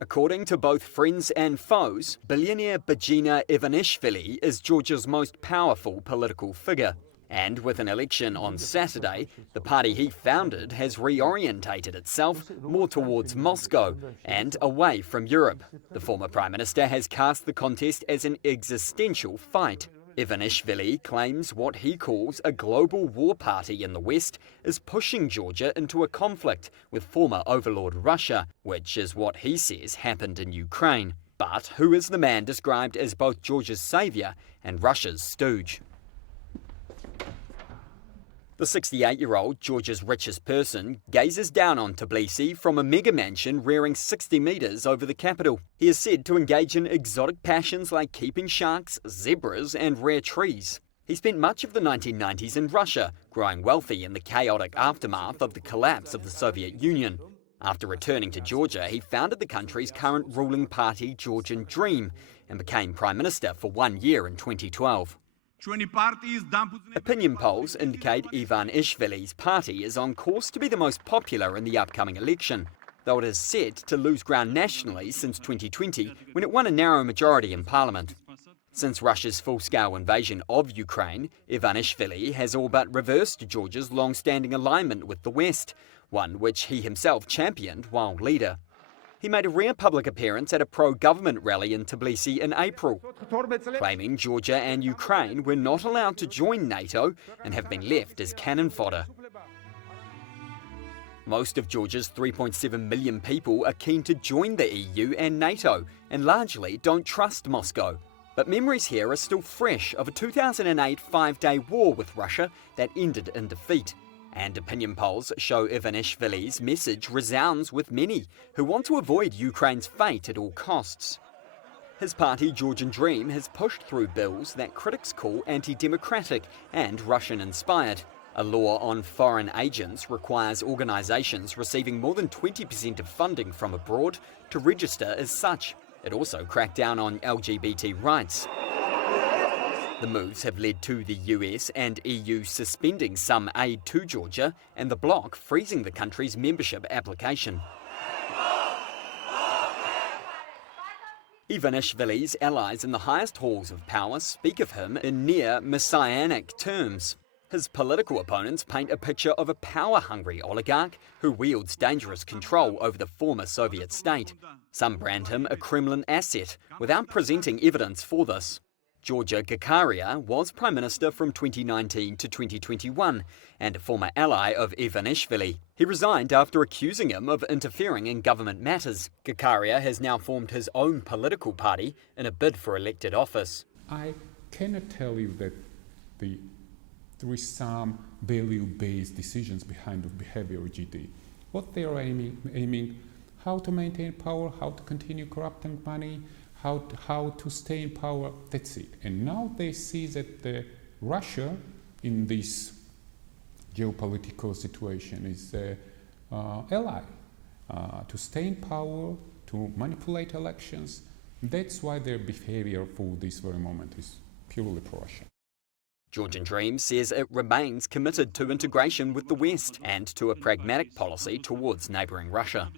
According to both friends and foes, billionaire Bidzina Ivanishvili is Georgia's most powerful political figure. And with an election on Saturday, the party he founded has reorientated itself more towards Moscow and away from Europe. The former Prime Minister has cast the contest as an existential fight. Ivanishvili claims what he calls a global war party in the West is pushing Georgia into a conflict with former overlord Russia, which is what he says happened in Ukraine. But who is the man described as both Georgia's saviour and Russia's stooge? The 68-year-old, Georgia's richest person, gazes down on Tbilisi from a mega mansion rearing 60 metres over the capital. He is said to engage in exotic passions like keeping sharks, zebras and rare trees. He spent much of the 1990s in Russia, growing wealthy in the chaotic aftermath of the collapse of the Soviet Union. After returning to Georgia, he founded the country's current ruling party, Georgian Dream, and became Prime Minister for 1 year in 2012. Opinion polls indicate Ivanishvili's party is on course to be the most popular in the upcoming election, though it is set to lose ground nationally since 2020 when it won a narrow majority in parliament. Since Russia's full-scale invasion of Ukraine, Ivanishvili has all but reversed Georgia's long-standing alignment with the West, one which he himself championed while leader. He made a rare public appearance at a pro-government rally in Tbilisi in April, claiming Georgia and Ukraine were not allowed to join NATO and have been left as cannon fodder. Most of Georgia's 3.7 million people are keen to join the EU and NATO and largely don't trust Moscow. But memories here are still fresh of a 2008 five-day war with Russia that ended in defeat. And opinion polls show Ivanishvili's message resounds with many who want to avoid Ukraine's fate at all costs. His party, Georgian Dream, has pushed through bills that critics call anti-democratic and Russian-inspired. A law on foreign agents requires organisations receiving more than 20% of funding from abroad to register as such. It also cracked down on LGBT rights. The moves have led to the US and EU suspending some aid to Georgia and the bloc freezing the country's membership application. Ivanishvili's allies in the highest halls of power speak of him in near messianic terms. His political opponents paint a picture of a power-hungry oligarch who wields dangerous control over the former Soviet state. Some brand him a Kremlin asset without presenting evidence for this. Georgia Gakaria was Prime Minister from 2019 to 2021 and a former ally of Ivanishvili. He resigned after accusing him of interfering in government matters. Gakaria has now formed his own political party in a bid for elected office. I cannot tell you that there is some value-based decisions behind the behavior of GD. What they are aiming how to maintain power, how to continue corrupting money, how to stay in power, that's it. And now they see that Russia, in this geopolitical situation, is an ally to stay in power, to manipulate elections. That's why their behavior for this very moment is purely pro-Russian. Georgian Dream says it remains committed to integration with the West and to a pragmatic policy towards neighbouring Russia.